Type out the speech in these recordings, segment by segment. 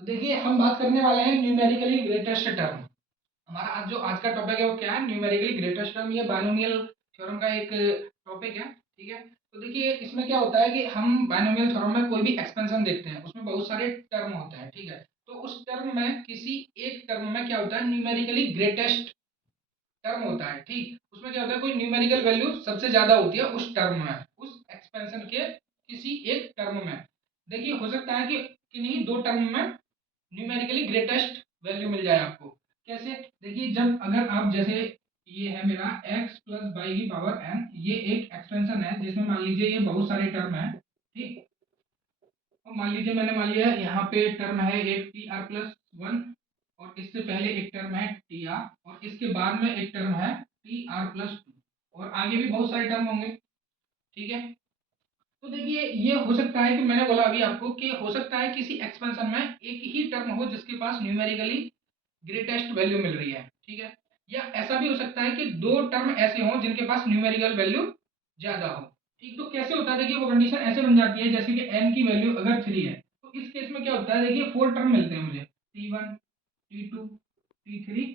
तो देखिए हम बात करने वाले हैं न्यूमेरिकली ग्रेटेस्ट टर्म। हमारा आज का टॉपिक है वो क्या है, न्यूमेरिकली ग्रेटेस्ट टर्म। ये बाइनोमियल थ्योरम का एक टॉपिक है, ठीक है। तो देखिए इसमें क्या होता है कि हम बाइनोमियल थ्योरम में कोई भी एक्सपेंशन देखते हैं, उसमें बहुत सारे टर्म होते हैं, ठीक है। तो उस टर्म में किसी एक टर्म में क्या होता है, न्यूमेरिकली ग्रेटेस्ट टर्म होता है, ठीक। उसमें क्या होता है, कोई न्यूमेरिकल वैल्यू सबसे ज्यादा होती है उस टर्म में, उस एक्सपेंशन के किसी एक टर्म में। देखिए हो सकता है कि किन्हीं दो टर्म में न्यूमेरिकली ग्रेटेस्ट वैल्यू मिल जाए आपको। कैसे? देखिए जब अगर आप जैसे ये है मेरा x प्लस बाई की पावर n, ये एक एक्सपेंशन है जिसमें मान लीजिए ये बहुत सारे टर्म है, ठीक। तो मान लीजिए मैंने मान लिया यहाँ पे टर्म है एक टी आर प्लस वन, और इससे पहले एक टर्म है टी आर, और इसके बाद में एक टर्म है टी आर प्लस टू, और आगे भी बहुत सारे टर्म होंगे, ठीक है। तो देखिए ये हो सकता है कि मैंने बोला अभी आपको कि हो सकता है किसी एक्सपेंशन में एक ही टर्म हो जिसके पास न्यूमेरिकली ग्रेटेस्ट वैल्यू मिल रही है, ठीक है। या ऐसा भी हो सकता है कि दो टर्म ऐसे हों जिनके पास न्यूमेरिकल वैल्यू ज्यादा हो, ठीक। तो कैसे होता है, देखिए वो कंडीशन ऐसे बन जाती है जैसे कि n की वैल्यू अगर 3 है, तो इस केस में क्या होता है, देखिए 4 टर्म मिलते हैं मुझे, t1 t2 t3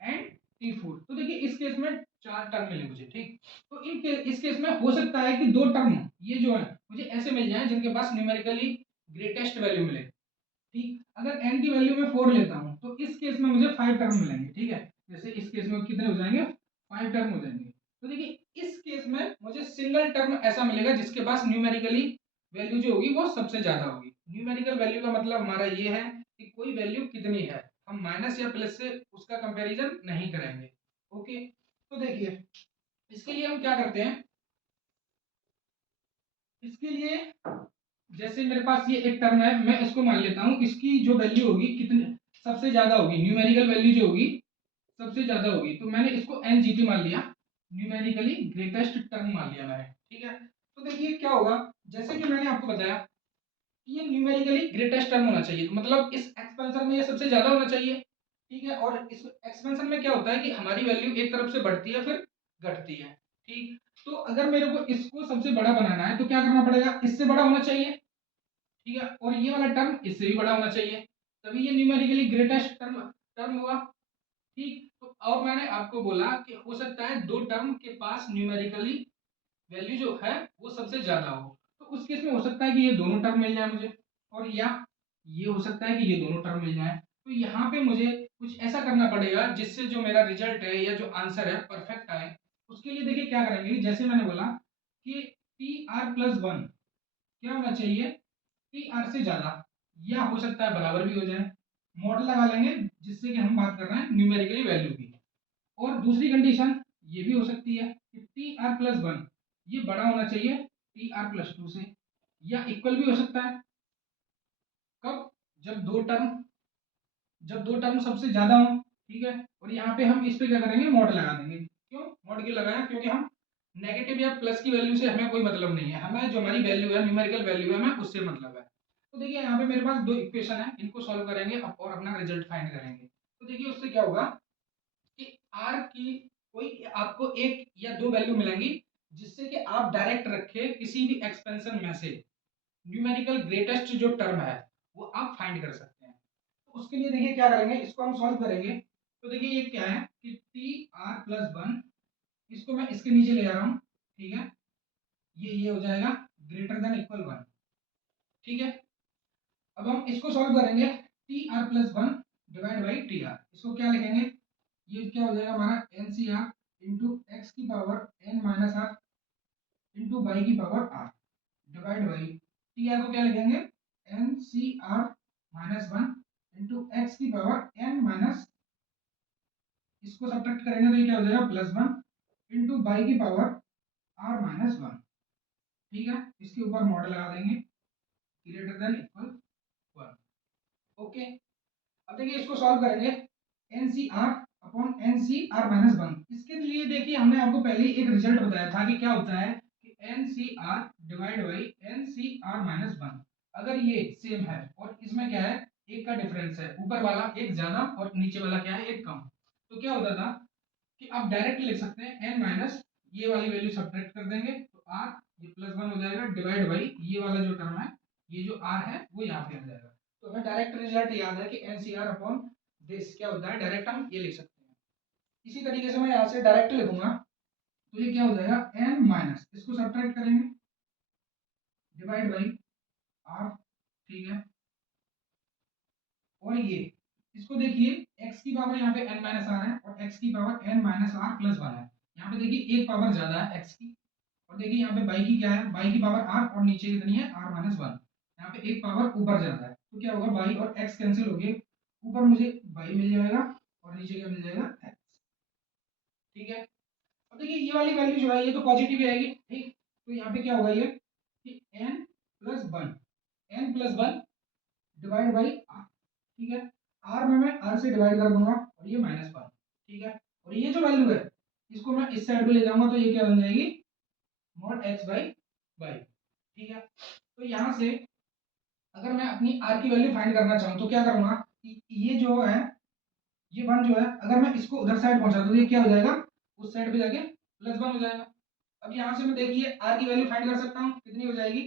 and t4। तो देखिए इस केस में 4 टर्म मिले मुझे, ठीक। तो इस केस में हो सकता है कि दो टर्म ये जो है मुझे ऐसे मिल जाए जिनके पास न्यूमेरिकली ग्रेटेस्ट वैल्यू मिले, ठीक। अगर n की वैल्यू मैं 4 लेता हूं तो इस केस में मुझे 5 टर्म मिलेंगे, ठीक है। जैसे इस केस में कितने हो जाएंगे, 5 टर्म हो जाएंगे। तो देखिए इस केस में मुझे सिंगल टर्म ऐसा मिलेगा जिसके पास न्यूमेरिकली वैल्यू जो होगी वो सबसे ज्यादा होगी। न्यूमेरिकल वैल्यू का मतलब हमारा ये है कि कोई वैल्यू कितनी है, हम माइनस या प्लस से उसका कंपैरिजन नहीं करेंगे, ओके। तो देखिए इसके लिए हम क्या करते हैं, इसके लिए जैसे मेरे पास ये एक टर्म है, मैं इसको मान लेता हूँ इसकी जो वैल्यू होगी कितनी सबसे ज्यादा होगी, न्यूमेरिकल वैल्यू जो होगी सबसे ज्यादा होगी, तो मैंने इसको एन जी टी मान लिया, न्यूमेरिकली ग्रेटेस्ट टर्म मान लिया मैंने, ठीक है। तो देखिए क्या होगा, जैसे कि मैंने आपको बताया कि ये न्यूमेरिकली ग्रेटेस्ट टर्म होना चाहिए, तो मतलब इस एक्सपेंशन में ये सबसे ज्यादा होना चाहिए, ठीक है। और इस एक्सपेंशन में क्या होता है कि हमारी वैल्यू एक तरफ से बढ़ती है फिर घटती है, ठीक। तो अगर मेरे को इसको सबसे बड़ा बनाना है तो क्या करना पड़ेगा, इससे बड़ा होना चाहिए, ठीक है। और ये वाला टर्म इससे भी बड़ा होना चाहिए, तभी ये न्यूमेरिकली ग्रेटेस्ट टर्म टर्म हुआ, ठीक। तो अब मैंने आपको बोला कि हो सकता है दो टर्म के पास न्यूमेरिकली वैल्यू जो है वो सबसे ज्यादा हो, तो उस केस में हो सकता है कि ये दोनों टर्म मिल जाए मुझे, और या ये हो सकता है कि ये दोनों टर्म मिल जाए। तो यहाँ पे मुझे कुछ ऐसा करना पड़ेगा जिससे जो मेरा रिजल्ट है या जो आंसर है परफेक्ट आए। उसके लिए देखिए क्या करेंगे, जैसे मैंने बोला कि टी आर प्लस वन क्या होना चाहिए, टी आर से ज्यादा, या हो सकता है बराबर भी हो जाए। मॉडल लगा लेंगे जिससे कि हम बात कर रहे हैं न्यूमेरिकली वैल्यू की। और दूसरी कंडीशन ये भी हो सकती है कि टी आर प्लस वन ये बड़ा होना चाहिए टी आर प्लस टू से, या इक्वल भी हो सकता है। कब? जब दो टर्म सबसे ज्यादा हो, ठीक है। और यहाँ पे हम इस पे क्या करेंगे, मॉड लगा देंगे। क्यों मॉड क्यों लगाया, क्योंकि हम नेगेटिव या प्लस की वैल्यू से हमें कोई मतलब नहीं है, हमें जो हमारी वैल्यू है न्यूमेरिकल वैल्यू है हमें उससे मतलब है। तो देखिए यहाँ पे मेरे पास दो इक्वेशन है, इनको सॉल्व करेंगे और अपना रिजल्ट फाइंड करेंगे। तो देखिए उससे क्या होगा कि आर की कोई आपको एक या दो वैल्यू मिलेंगी जिससे कि आप डायरेक्ट रखे किसी भी एक्सपेंशन में से न्यूमेरिकल ग्रेटेस्ट जो टर्म है वो आप फाइंड कर सकते हैं। तो उसके लिए देखिए क्या करेंगे, इसको हम सॉल्व करेंगे। तो देखिए ये क्या है कि टी आर प्लस वन, इसको मैं इसके नीचे ले आ रहा हूँ, ठीक है। ये हो जाएगा ग्रेटर देन इक्वल वन, ठीक है। अब हम इसको सॉल्व करेंगे, t r plus one divide by t r, इसको क्या लिखेंगे, ये क्या हो जाएगा हमारा एन सी आर इंटू एक्स की power n minus r into y की power r divide by t r को क्या लिखेंगे, एन सी r minus one into x की पावर एन माइनस, इसको सब्ट्रैक्ट करेंगे तो ये क्या हो जाएगा प्लस वन इंटू बाई की पावर आर माइनस वन, ठीक है। इसके ऊपर मॉडल लगा देंगे greater than equal one, okay. अब देखिए इसको सॉल्व करेंगे, एन सी आर अपॉन एन सी आर माइनस वन। इसके लिए देखिए हमने आपको पहले एक रिजल्ट बताया था कि क्या होता है कि n C r divide by n C r minus one, अगर ये सेम है और इसमें क्या है एक का डिफरेंस है, ऊपर वाला एक ज्यादा और नीचे वाला क्या है एक कम, तो क्या होता था कि आप डायरेक्ट लिख सकते हैं एन माइनस ये वाली वैल्यू सब्ट्रैक्ट कर देंगे तो आर ये प्लस वन हो जाएगा डिवाइड बाई ये वाला जो टर्म है ये जो आर है वो यहाँ पे आ जाएगा। तो हमें डायरेक्ट रिजल्ट याद है कि n C r upon this क्या होता है, डायरेक्ट हम ये लिख सकते हैं। इसी तरीके से मैं यहाँ से डायरेक्ट लिखूंगा, तो ये क्या हो जाएगा, एन माइनस, इसको सब्ट्रैक्ट करेंगे, डिवाइड बाई आर, ठीक है। और ये इसको देखिए, x की पावर यहाँ पे n माइनस आर है और x की power n minus r plus one है। यहाँ पे देखिए एक पावर ज्यादा है x की, और देखिए यहाँ पे y की क्या है, y की पावर r और नीचे कितनी है r माइनस वन। यहाँ पे एक पावर ऊपर ज्यादा है, तो क्या होगा, y और x कैंसिल हो गए, ऊपर मुझे y मिल जाएगा और नीचे क्या मिल जाएगा, x, ठीक है। अब देखिए ये वाली वैल्यू जो है ये तो पॉजिटिव ही आएगी, ठीक। तो यहाँ पे क्या होगा ये कि n plus one, n plus one divide by r, ठीक है। r में मैं r से डिवाइड कर दूंगा और ये माइनस वन, ठीक है। और ये जो वैल्यू है इसको मैं इस साइड पे ले जाऊंगा, तो ये क्या बन जाएगी, मॉड x बाई वाई, ठीक है। तो यहाँ से अगर मैं अपनी r की वैल्यू फाइंड करना चाहूँ तो क्या करूंगा कि ये जो है, ये वन जो है, अगर मैं इसको उधर साइड पहुंचा दूं तो ये क्या हो जाएगा, उस साइड पे जाके प्लस वन हो जाएगा। अब यहाँ से मैं देखिए r की वैल्यू फाइंड कर सकता हूँ, कितनी हो जाएगी,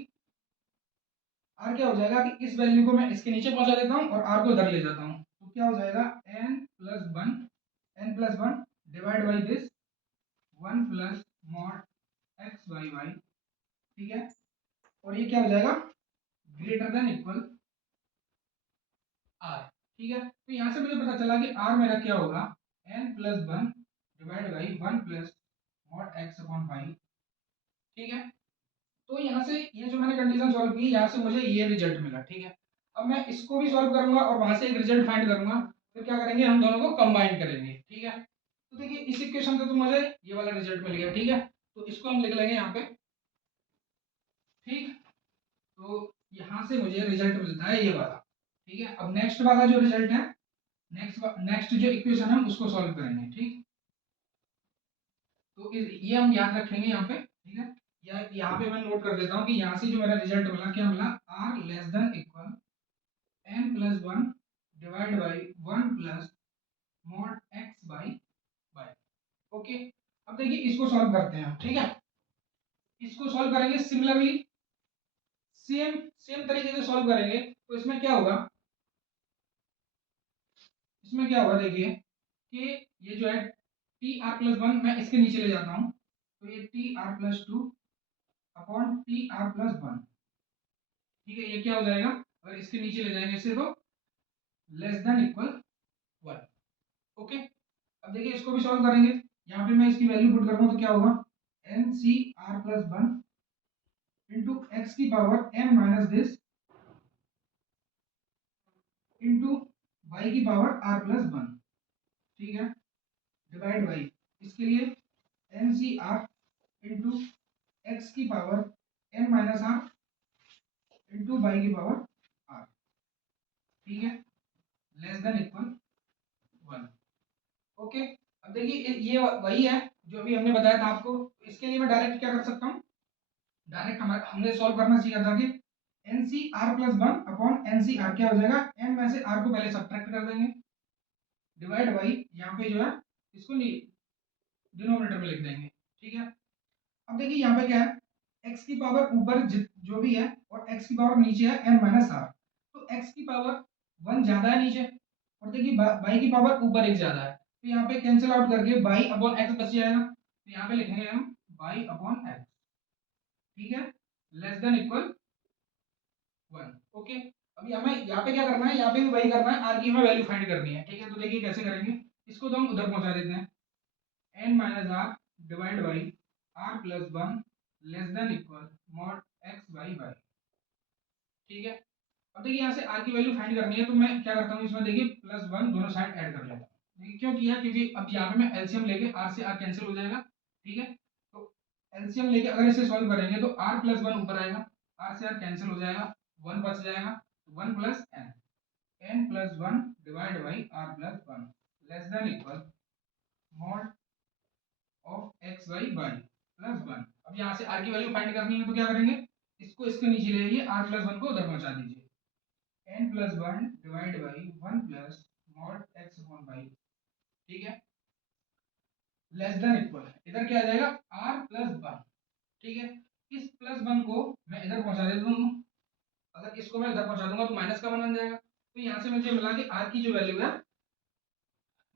r क्या हो जाएगा कि इस वैल्यू को मैं इसके नीचे पहुंचा देता हूँ और r को इधर ले जाता हूँ, तो क्या हो जाएगा, n plus one divide by this one plus mod x by y, ठीक है। और ये क्या हो जाएगा, ग्रेटर देन इक्वल आर, ठीक है। तो यहाँ से मुझे पता चला कि आर मेरा क्या होगा, n plus one divide by one plus mod x upon y, ठीक है। तो यहाँ से ये जो मैंने कंडीशन सॉल्व की, यहाँ से मुझे ये रिजल्ट मिला, ठीक है। अब मैं इसको भी सॉल्व करूंगा और वहां से एक रिजल्ट फाइंड करूंगा, फिर क्या करेंगे, हम दोनों को कंबाइन करेंगे, ठीक है। तो देखिए इस इक्वेशन से तो मुझे ये वाला रिजल्ट मिल गया, ठीक है। तो इसको हम लिख लेंगे यहाँ पे, ठीक। तो यहाँ से मुझे रिजल्ट मिलता है ये वाला, ठीक है। अब नेक्स्ट वाला जो रिजल्ट है, नेक्स्ट जो इक्वेशन है उसको सॉल्व करेंगे, ठीक। तो ये हम याद रखेंगे यहाँ पे, ठीक है। या यहाँ पे मैं नोट कर देता हूँ कि यहाँ से जो मेरा रिजल्ट मिला, क्या मिला, r less than equal n plus one divide by one plus mod x by y, okay. अब देखिए इसको सॉल्व करते हैं, ठीक है। इसको सॉल्व करेंगे सिमिलरली, सेम सेम तरीके से सॉल्व करेंगे, तो इसमें क्या होगा, इसमें क्या होगा देखिए कि ये जो है टी आर प्लस वन मैं इसके नीचे ले जाता हूँ, तो ये T r plus two upon T r plus one, ठीक है। ये क्या हो जाएगा, अगर इसके नीचे ले जाएंगे इसे, तो less than equal one, okay. अब देखिए इसको भी सॉल्व करेंगे, यहाँ पे मैं इसकी वैल्यू पुट करूंगा तो क्या होगा, एन सी r plus one into x की power n minus this into y की पावर आर प्लस वन, ठीक है, डिवाइड बाई इसके लिए एन सी आर इंटू एक्स की power n minus r into y की पावर आर, ठीक है, less than equal one, okay. अब देखिए ये वही है जो अभी हमने बताया था आपको। इसके लिए मैं डायरेक्ट क्या कर सकता हूँ, डायरेक्ट हमने सॉल्व करना सीखा था कि एन सी r plus one upon n सी आर क्या हो जाएगा, एन में से आर को पहले सब्ट्रैक्ट कर देंगे, डिवाइड बाई यहाँ पे जो है इसको डिनोमिनेटर में लिख देंगे, ठीक है। अब देखिए यहाँ पे क्या है, x की पावर ऊपर जो भी है और x की पावर नीचे है n माइनस आर, तो x की पावर वन ज्यादा है नीचे, और देखिए y की पावर ऊपर एक ज्यादा है, तो यहाँ पे कैंसिल आउट करके y अपॉन x बच जाएगा, तो यहाँ पे लिखेंगे हम y अपॉन x, ठीक है, less than equal one, okay. अभी हमें यहाँ पे क्या करना है, यहाँ पे भी वही करना है, आर की हमें वैल्यू फाइंड करनी है, ठीक है। तो देखिए कैसे करेंगे, इसको तो हम उधर पहुंचा देते हैं, n minus r divide by r plus one less than equal mod x by y, ठीक है। अब देखिए यहाँ से आर की वैल्यू फाइंड करनी है, तो मैं क्या करता हूँ, इसमें देखिए प्लस वन दोनों साइड ऐड कर लेता हूँ। देखिए क्यों किया, क्योंकि अब यहाँ पे मैं एलसीएम लेके आर से आर कैंसिल हो जाएगा, ठीक है। तो एलसीएम लेके अगर इसे सॉल्व करेंगे तो आर प्लस वन ऊपर आएगा, आर से आर कैंसिल हो जाएगा, वन बच जाएगा, one plus n, n plus one divide by r plus one less than equal mod of x by y plus one. अब यहाँ से आर की वैल्यू फाइंड करनी है, तो क्या करेंगे, इसको इसके नीचे ले आइए, आर प्लस वन को उधर पहुंचा दीजिए, n plus one divide by one plus mod x upon y, ठीक है, लेस देन इक्वल इधर क्या आ जाएगा, आर प्लस वन, ठीक है। इस प्लस वन को मैं इधर पहुंचा देता हूँ, अगर इसको मैं इधर पहुंचा दूंगा तो माइनस का वन बन जाएगा, तो यहाँ से मुझे मिला कि आर की जो वैल्यू है,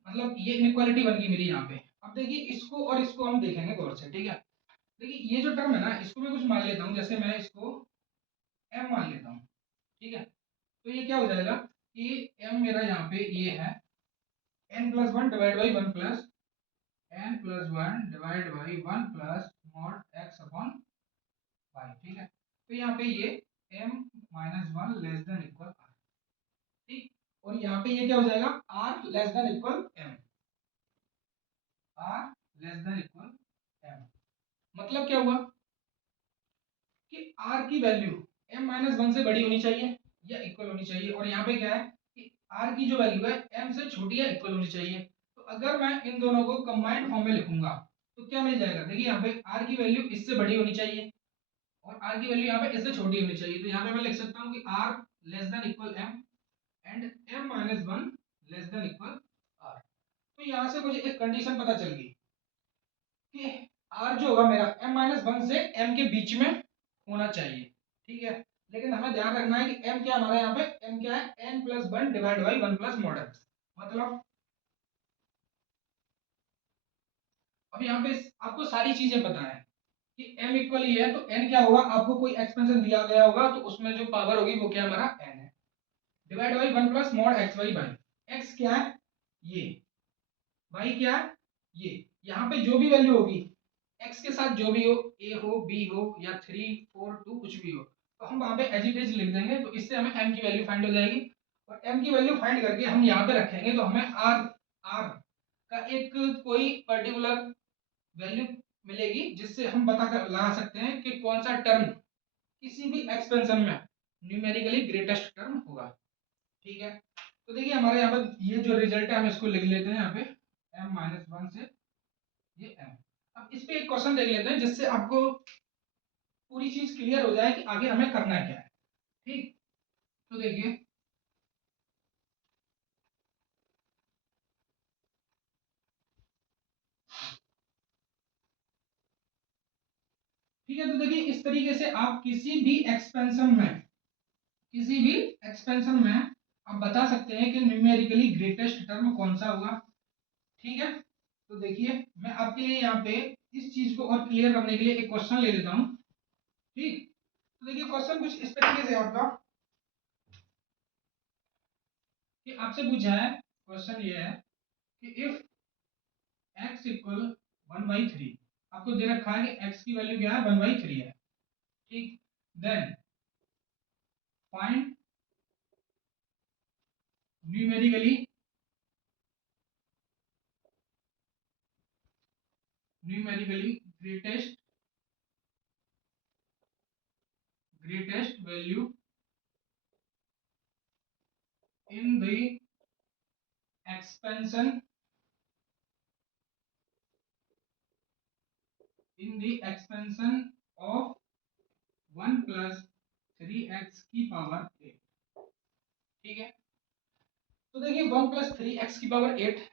मतलब ये इनइक्वालिटी बन गई मेरी यहाँ पे। अब देखिए इसको और इसको हम देखेंगे गौर से, ठीक है। देखिए ये जो टर्म है ना, इसको मैं कुछ मान लेता हूँ, जैसे मैं इसको m मान लेता हूँ, ठीक है। तो ये क्या हो जाएगा कि m मेरा यहाँ पे ये है n plus one divide by one plus n plus one divide by one plus mod x upon y, ठीक है। तो यहाँ पे ये m minus one less than equal r, ठीक। और यहाँ पे ये क्या हो जाएगा, r less than equal m, r less than equal m। मतलब क्या हुआ कि r की वैल्यू m माइनस वन से बड़ी होनी चाहिए या इक्वल होनी चाहिए, और यहाँ पे क्या है कि r की जो वैल्यू है m से छोटी या इक्वल होनी चाहिए। तो अगर मैं इन दोनों को कंबाइंड फॉर्म में लिखूंगा तो क्या मिल जाएगा, देखिए यहाँ पे r की वैल्यू इससे बड़ी होनी चाहिए और r की वैल्यू यहाँ पे इससे छोटी होनी चाहिए। तो यहाँ पे मैं लिख सकता हूँ कि r less than equal m and m minus one less than equal r। तो यहाँ से मुझे एक कंडीशन पता चल गई कि r जो होगा मेरा m माइनस वन से m के बीच में होना चाहिए, ठीक है। लेकिन हमें ध्यान रखना है कि m क्या हमारे यहाँ पे, m क्या है n plus one divide by one plus mod x। मतलब अब यहाँ पे आपको सारी चीजें पता है कि m इक्वल ही है, तो n क्या होगा, आपको कोई एक्सपेंशन दिया गया होगा तो उसमें जो पावर होगी वो क्या हमारा n है, divide by one plus mod x y by x क्या है ये, y क्या है ये। यहाँ पे जो भी वैल्यू होगी x के साथ जो भी हो, a हो b हो या 3 4 2 कुछ भी हो, तो हम वहां पे एज इट इज लिख देंगे। तो इससे हमें m की वैल्यू फाइंड हो जाएगी और m की वैल्यू फाइंड करके हम यहाँ पे रखेंगे तो हमें r का एक कोई पर्टिकुलर वैल्यू मिलेगी जिससे हम पता कर लगा सकते हैं कि कौन सा टर्म किसी भी एक्सपेंशन में न्यूमेरिकली ग्रेटेस्ट टर्म होगा, ठीक है। तो देखिए हमारे यहाँ पर ये जो रिजल्ट है हम इसको लिख लेते हैं यहाँ पे m माइनस वन से ये m। अब इस पे एक क्वेश्चन देख लेते हैं जिससे आपको पूरी चीज क्लियर हो जाए कि आगे हमें करना क्या है, ठीक। तो देखिए ठीक है, तो देखिए इस तरीके से आप किसी भी एक्सपेंशन में आप बता सकते हैं कि न्यूमेरिकली ग्रेटेस्ट टर्म कौन सा होगा, ठीक है। तो देखिए मैं आपके लिए यहाँ पे इस चीज को और क्लियर करने के लिए एक क्वेश्चन ले लेता हूँ, ठीक। तो देखिए क्वेश्चन कुछ इस तरीके से आपका कि आपसे पूछा है, क्वेश्चन ये है कि if x equal one by three, आपको दे रखा है कि x की वैल्यू क्या है, वन बाई थ्री है, ठीक। Then find numerically greatest value in the expansion of one plus three x की पावर एट, ठीक है। तो देखिए वन प्लस थ्री एक्स की पावर एट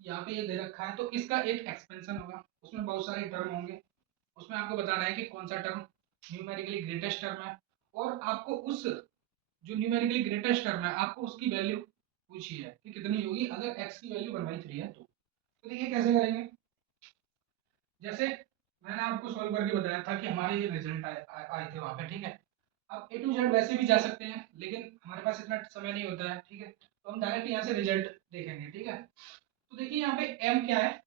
यहाँ पे ये दे रखा है, तो इसका एक एक्सपेंशन होगा, उसमें बहुत सारे टर्म होंगे, उसमें आपको बताना है कि कौन सा टर्म न्यूमेरिकली ग्रेटेस्ट टर्म है, और आपको उस जो न्यूमेरिकली ग्रेटेस्ट टर्म है आपको उसकी वैल्यू पूछी है कि कितनी होगी अगर x की वैल्यू वन बाई थ्री है तो देखिए कैसे करेंगे। जैसे मैंने आपको सॉल्व करके बताया था कि हमारे ये रिजल्ट आए थे वहां पे, ठीक है। अब ए टू जेड वैसे भी जा सकते हैं लेकिन हमारे पास इतना समय नहीं होता है, ठीक है। तो हम डायरेक्ट यहाँ से रिजल्ट देखेंगे, ठीक है। तो देखिए यहाँ पे m क्या है,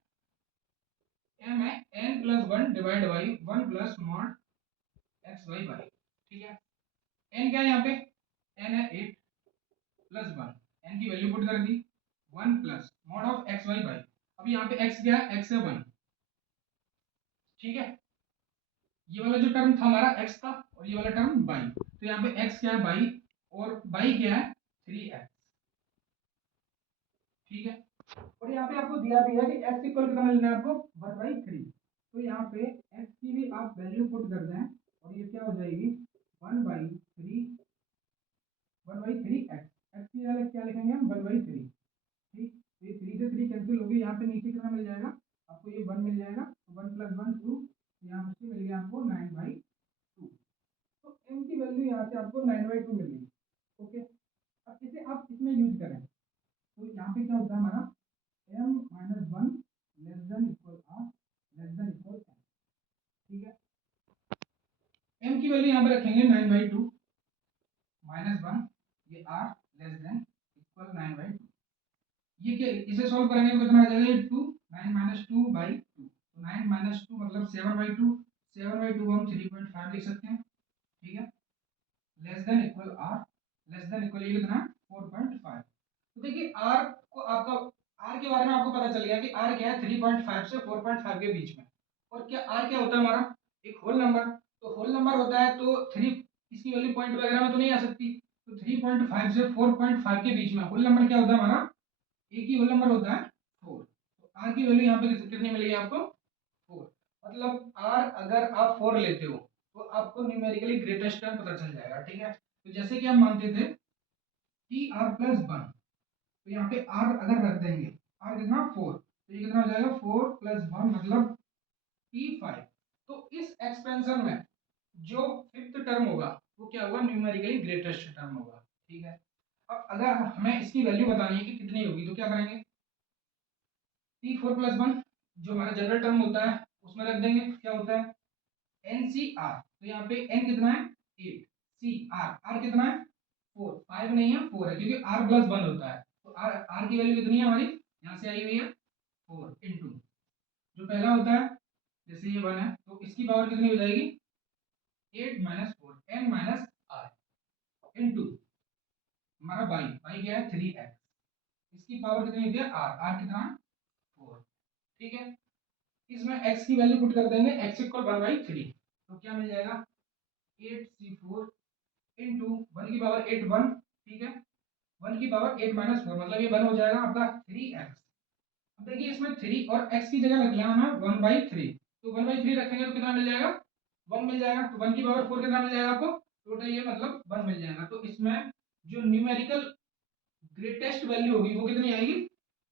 m है n plus one divide by one plus mod x y by, ठीक है। n क्या है यहाँ पे, n है एट प्लस वन, n की वैल्यू पुट कर दी, one plus mod of x y by. अब यहाँ पे x क्या है, x है वन, ठीक है। ये वाला जो टर्म था हमारा x था और ये वाला टर्म बाई, तो यहाँ पे x क्या है बाई और बाई क्या है थ्री एक्स, ठीक है। और यहाँ पे आपको दिया भी है कि x इक्वल कितना लेना है आपको, वन बाई थ्री। तो यहाँ पे x की भी आप वैल्यू पुट कर दें और ये क्या हो जाएगी one by three, one by three x, x की जगह क्या लिखेंगे हम वन बाई थ्री, ठीक। तो ये थ्री से थ्री कैंसिल होगी, यहाँ पे नीचे कितना मिल जाएगा आपको, ये वन मिल जाएगा, तो वन प्लस वन टू, यहाँ से मिल गया आपको नाइन बाई टू। तो m की वैल्यू यहाँ से आपको नाइन बाई टू मिल गई, ओके। अब इसे आप इसमें यूज करें तो यहाँ पे क्या होता है हमारा m minus one less than equal r less than equal n, ठीक है। m की वैल्यू यहाँ पे रखेंगे 9/2 माइनस वन, ये r लेस देन इक्वल 9/2, ये क्या इसे सॉल्व करेंगे तो कितना आ जाएगा, ये 2 9 माइनस 2/2, तो 9 माइनस 2 मतलब 7/2, 7/2 हम 3.5 लिख सकते हैं, ठीक है। Less than equal r less than equal ये कितना 4.5। तो देखिए r को आपका r के बारे में आपको पता चल गया कि r क्या है 3.5 से 4.5 के बीच में। और क्या r क्या होता है हमारा एक होल नंबर, तो होल नंबर होता है तो 3 इसकी वैल्यू पॉइंट वगैरह में तो नहीं आ सकती, तो 3.5 से 4.5 के बीच में होल नंबर क्या होता है हमारा, एक ही होल नंबर होता है 4। तो r की वैल्यू यहाँ पे कितनी मिलेगी आपको 4, मतलब r अगर आप 4 लेते हो तो आपको न्यूमेरिकली ग्रेटेस्ट टर्म पता चल जाएगा, ठीक है। तो जैसे कि हम मानते थे कि r प्लस 1, तो यहाँ पे r अगर रख देंगे, r कितना 4, तो ये कितना हो जाएगा 4 प्लस 1 मतलब p5। तो इस एक्सपेंशन में जो फिफ्थ टर्म होगा वो क्या होगा, न्यूमेरिकली ग्रेटेस्ट टर्म होगा, ठीक है। अब अगर हमें इसकी वैल्यू बतानी है कि कितनी होगी तो क्या करेंगे, p4 प्लस 1 जो हमारा जनरल टर्म होता है उसमें रख देंगे, क्या होता है NCR, तो यहाँ पे n कितना है 8, CR कितना है 4, 5 नहीं है 4 है क्योंकि r प्लस 1 होता है, तो r की वैल्यू कितनी है हमारी यहाँ से आई हुई है 4 इंटू जो पहला होता है, जैसे ये 1 है तो इसकी पावर कितनी हो जाएगी 8 minus 4 n minus r into हमारा y क्या है 3x, इसकी पावर कितनी होती है r कितना 4, ठीक है। इसमें x की वैल्यू पुट कर देंगे, x इक्वल 1/3, तो क्या मिल जाएगा 8c4 इंटू 1 की पावर 8 1, ठीक है, 1 की पावर 8 माइनस 4 मतलब ये 1 हो जाएगा आपका 3x। अब देखिए इसमें 3 और x की जगह रख लेना है 1/3, तो 1/3 रखेंगे तो कितना मिल जाएगा 1 मिल जाएगा, तो 1 की पावर 4 कितना मिल जाएगा आपको टोटल, ये मतलब 1 मिल जाएगा। तो इसमें जो न्यूमेरिकल ग्रेटेस्ट वैल्यू होगी वो कितनी आएगी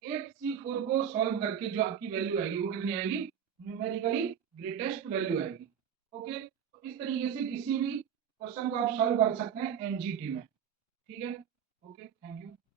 8c4 को सॉल्व करके जो आपकी वैल्यू आएगी वो कितनी आएगी न्यूमेरिकली ग्रेटेस्ट वैल्यू आएगी, ओके। तो इस तरीके से किसी भी क्वेश्चन को आप सॉल्व कर सकते हैं एनजीटी में, ठीक है, ओके, थैंक यू।